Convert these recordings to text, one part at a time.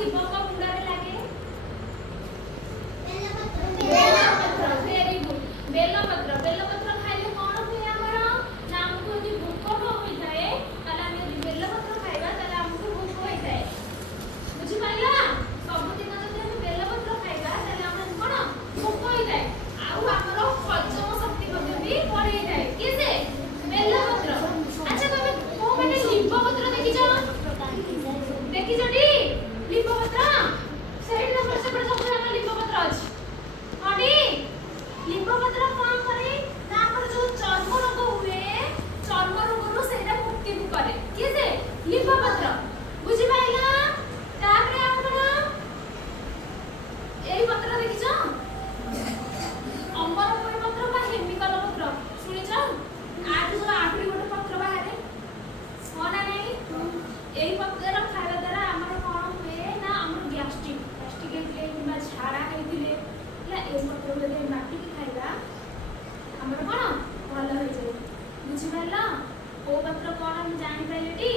ଶିବଙ୍କ ମୁଣ୍ଡରେ ଲାଗେ? Very good. ବେଲପତ୍ର। ବେଲପତ୍ର ଖାଇଲେ କଣ ହୁଏ ଆମର? ନା ଆମକୁ ଯଦି ଭୋକ ହୋଇଥାଏ ତାହେଲେ ଆମେ ଯଦି ବେଲପତ୍ର ଖାଇବା ତାହେଲେ ଆମକୁ ଭୋକ ହୋଇଥାଏ। ବୁଝିପାରିଲ? ସବୁଦିନ ଯଦି ଆମେ ବେଲପତ୍ର ଖାଇବା ତାହେଲେ ଆମକୁ କଣ ଭୋକ ହୋଇଥାଏ। ଆଉ ଆମର ହଜମ ଶକ୍ତି ମଧ୍ୟ ବି ବଢେଇଥାଏ। କିଏ ସେ? ବେଲପତ୍ର। ଆଚ୍ଛା ତମେ କୋଉମାନେ ଲିମ୍ବ ପତ୍ର ଦେଖିଛ? ଦେଖିଛଟି ଲିମ୍ବ ପତ୍ର? ସେଇଠି ତମର ସେପଟେ ସବୁ ଜାଗା ଲିମ୍ବ ପତ୍ର ଅଛି। ହଟି ଲିମ୍ବ ପତ୍ର କଣ କରେ? ନା ଆମର ଯୋଉ ଚର୍ମ ରୋଗ ହୁଏ ଚର୍ମ ରୋଗରୁ ସେଇଟା ମୁକ୍ତି କରେ। କିଏ ସେ? ଲିମ୍ବ ପତ୍ର। ବୁଝିପାରିଲ? ତାପରେ ଆଉ କଣ? ଏଇ ପତ୍ର ଦେଖିଛ? ଅମରକୋଳି ପତ୍ର ବା ହେମିକଲ ପତ୍ର ଶୁଣିଛ? ଆହୁରି ଗୋଟେ ପତ୍ର ବାହାରେ ହଁ ନା ନାହିଁ? ଏଇ ପତ୍ର ଖାଇବା ଦ୍ୱାରା ଆମର କଣ ହୁଏ ନା ଆମର ଗ୍ୟାଷ୍ଟ୍ରିକ୍ ହେଇଥିଲେ କିମ୍ବା ଝାଡ଼ା ହେଇଥିଲେ ହେଲା ଏଇ ପତ୍ର ଯଦି ବାଟିକି ଖାଇବା ଆମର କଣ ଭଲ ହେଇଯାଏ। ବୁଝିପାରିଲ? କୋଉ ପତ୍ର କଣ ଆମେ ଜାଣିପାରିଲେଟି?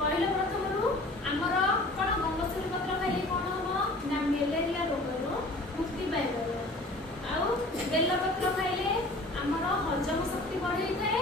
କହିଲ ପ୍ରଥମରୁ ଆମର କଣ ଗଙ୍ଗଶିଉଳି ପତ୍ର ଖାଇଲେ କଣ ହବ? ନା ମ୍ୟାଲେରିଆ ରୋଗରୁ ମୁକ୍ତି ପାଇପାରିବ। ଆଉ ବେଲପତ୍ର ଖାଇଲେ ଆମର ହଜମ ଶକ୍ତି ବଢ଼େଇଥାଏ